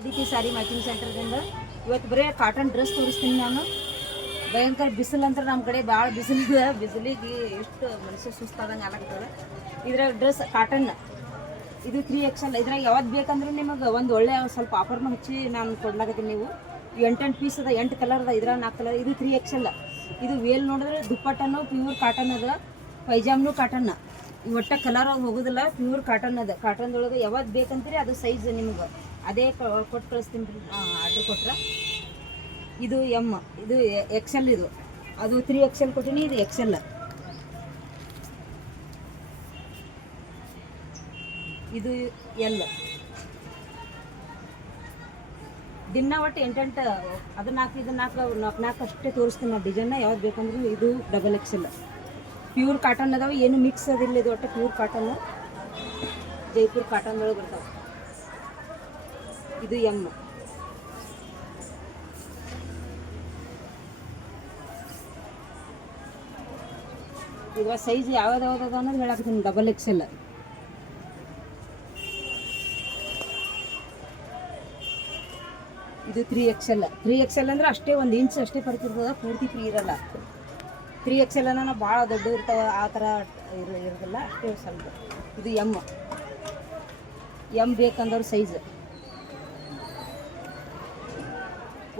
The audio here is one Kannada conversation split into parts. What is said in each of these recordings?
ಅದಿತಿ ಸಾರಿ ಮ್ಯಾಚಿಂಗ್ ಸೆಂಟರ್ದಿಂದ ಇವತ್ತು ಬರೀ ಕಾಟನ್ ಡ್ರೆಸ್ ತೋರಿಸ್ತೀನಿ ನಾನು. ಭಯಂಕರ ಬಿಸಿಲು ಅಂತ ನಮ್ಮ ಕಡೆ ಭಾಳ ಬಿಸಿಲಿದೆ. ಬಿಸಿಲಿಗೆ ಎಷ್ಟು ಮನುಷ್ಯ ಸುಸ್ತಾದಂಗೆ ಆಗತ್ತದ. ಇದ್ರಾಗ ಡ್ರೆಸ್ ಕಾಟನ್ ಇದು 3XL. ಇದ್ರಾಗ ಯಾವ್ದು ಬೇಕಂದ್ರೆ ನಿಮಗೆ ಒಂದು ಒಳ್ಳೆ ಸ್ವಲ್ಪ ಆಫರ್ನ ಹಚ್ಚಿ ನಾನು ಕೊಡ್ಲಾಕತ್ತೀನಿ. ನೀವು 8 ಪೀಸ್ ಅದ, 8 ಕಲರ್ ಅದ. ಇದ್ರಾಗ 4 ಕಲರ್. ಇದು 3XL. ಇದು ವೇಲ್ ನೋಡಿದ್ರೆ ದುಪ್ಪಟ್ಟನು ಪ್ಯೂರ್ ಕಾಟನ್ ಅದ, ಪೈಜಾಮ್ನು ಕಾಟನ್. ಒಟ್ಟ ಕಲರ್ ಹೋಗೋದಿಲ್ಲ, ಪ್ಯೂರ್ ಕಾಟನ್ ಅದ. ಕಾಟನ್ದೊಳಗೆ ಯಾವ್ದು ಬೇಕಂತೀರಿ ಅದು ಸೈಜ್ ನಿಮ್ಗೆ ಅದೇ ಕೊಟ್ಟು ಕಳಿಸ್ತೀನಿ ರೀ. ಆರ್ಡ್ರ್ ಕೊಟ್ರೆ ಇದು ಎಮ್, ಇದು XL, ಇದು ಅದು 3XL ಕೊಟ್ಟಿನಿ. ಇದು XL, ಇದು L. ದಿನ ಒಟ್ಟು 8 ಅದು 4 ಇದು 4 ಅಷ್ಟೇ ತೋರಿಸ್ತೀನಿ ನಾನು ಡಿಸೈನ್ನ. ಯಾವ್ದು ಬೇಕಂದ್ರೆ ಇದು XXL ಪ್ಯೂರ್ ಕಾಟನ್ ಅದಾವೆ, ಏನು ಮಿಕ್ಸ್ ಅದಿಲ್ಲ. ಇದು ಒಟ್ಟು ಪ್ಯೂರ್ ಕಾಟನ್, ಜೈಪುರ್ ಕಾಟನ್ ಒಳಗೆ ಬರ್ತಾವೆ. ಇದು ಎಮ್. ಇವಾಗ ಸೈಜ್ ಯಾವ್ದು ಅನ್ನೋದು ಹೇಳಾಕತ್ತೀನಿ. XXL. ಇದು 3XL ಅಂದ್ರೆ ಅಷ್ಟೇ 1 ಇಂಚ್ ಅಷ್ಟೇ ಬರ್ತಿರ್ತದೆ, ಪೂರ್ತಿ ಫ್ರೀ ಇರಲ್ಲ. 3XL ನಾವು ಭಾಳ ದೊಡ್ಡ ಇರ್ತಾವೆ, ಆ ಥರ ಇರೋದಿಲ್ಲ, ಅಷ್ಟೇ ಸ್ವಲ್ಪ. ಇದು ಎಮ್ ಬೇಕಂದವ್ರ ಸೈಜ್.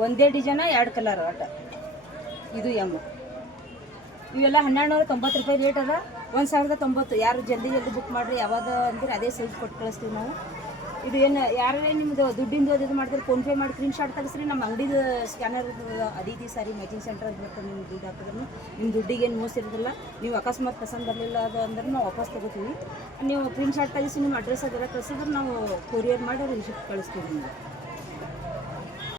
ಒಂದೇ ಡಿಸೈನ 2 ಕಲರ್ ಒಟ್ಟು. ಇದು ಎಮ್. ಇವೆಲ್ಲ 1290 ರೂಪಾಯಿ ರೇಟ್ ಅದ. 1090. ಯಾರು ಜಲ್ದಿ ಬುಕ್ ಮಾಡಿರಿ, ಯಾವಾಗ ಅಂದ್ರೆ ಅದೇ ಸೈಜ್ ಕೊಟ್ಟು ಕಳಿಸ್ತೀವಿ ನಾವು. ಇದು ಏನು ಯಾರೇ ನಿಮ್ಮದು ದುಡ್ಡಿಂದು ಅದು ಮಾಡಿದ್ರೆ ಫೋನ್ಪೇ ಮಾಡಿ ಸ್ಕ್ರೀನ್ಶಾಟ್ ತೆಗಿಸ್ರಿ. ನಮ್ಮ ಅಂಗಡಿದು ಸ್ಕ್ಯಾನರ್ ಅದಿತಿ ಸಾರಿ ಮ್ಯಾಚಿಂಗ್ ಸೆಂಟರ್ ಅಂತ ಬರ್ತದೆ. ನಿಮ್ಮ ದುಡ್ಡು ಹಾಕಿದ್ರು ನಿಮ್ಮ ದುಡ್ಡಿಗೆ ಏನು ಮೋಸ ಇರೋದಿಲ್ಲ. ನೀವು ಅಕಸ್ಮಾತ್ ಪಸಂದ್ ಬರಲಿಲ್ಲ ಅದು ಅಂದ್ರೆ ನಾವು ವಾಪಸ್ ತೊಗೋತೀವಿ. ನೀವು ಸ್ಕ್ರೀನ್ಶಾಟ್ ತೆಗಿಸಿ ನಿಮ್ಮ ಅಡ್ರೆಸ್ ಅದೆಲ್ಲ ಕಳಿಸಿದ್ರೆ ನಾವು ಕೊರಿಯರ್ ಮಾಡಿ ರಿಸಿಪ್ಟ್ ಕಳಿಸ್ತೀವಿ ನಿಮಗೆ.